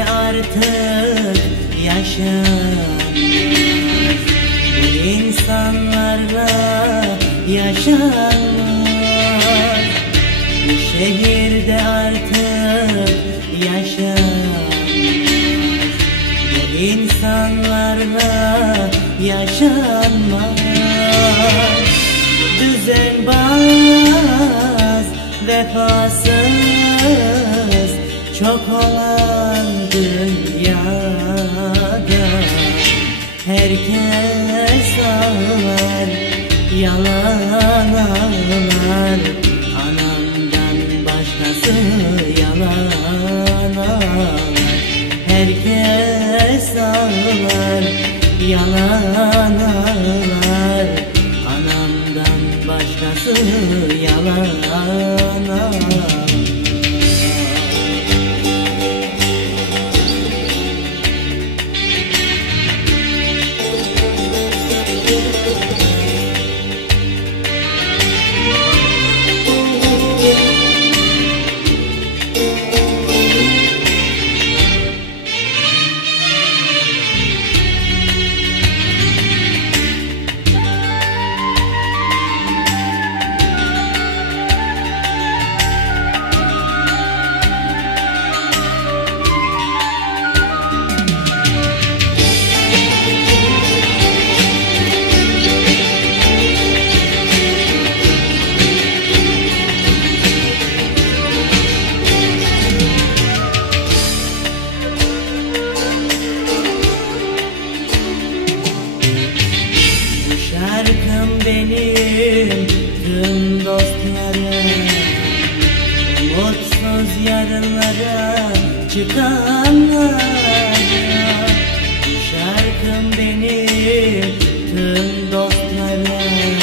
şehirde artık yaşanmaz. Bu insanlarla yaşanmaz. Bu şehirde artık yaşanmaz. Bu insanlarla yaşanmaz. Düzenbaz, vefasız çok olan dünyada herkes ağlar, yalan ağlar. Anamdan başkası yalan ağlar. Herkes ağlar, yalan ağlar. Anamdan başkası yalan ağlar. Benim tüm dostlarım, mutsuz yarınlara çıkanlara. Bu şarkım benim tüm dostlarım,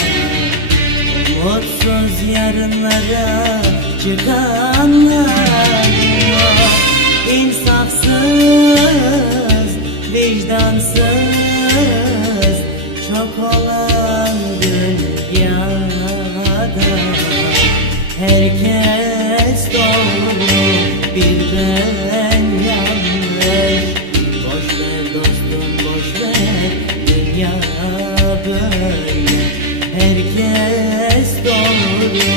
mutsuz yarınlara çıkanlara. İnsafsız, vicdansız çok olan dünyada herkes doğru, bir ben yanlış. Boş ver dostum, boş ver, dünya böyle. Herkes doğru,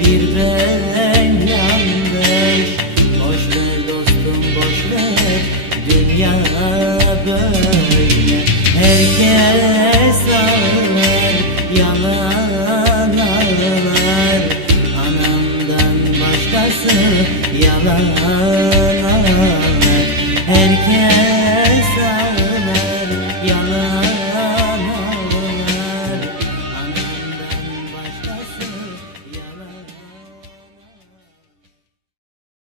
bir ben yanlış. Boş ver dostum, boş ver, dünya böyle. Herkes ağlar, yalan ağlar. Anamdan başkası yalan ağlar. Herkes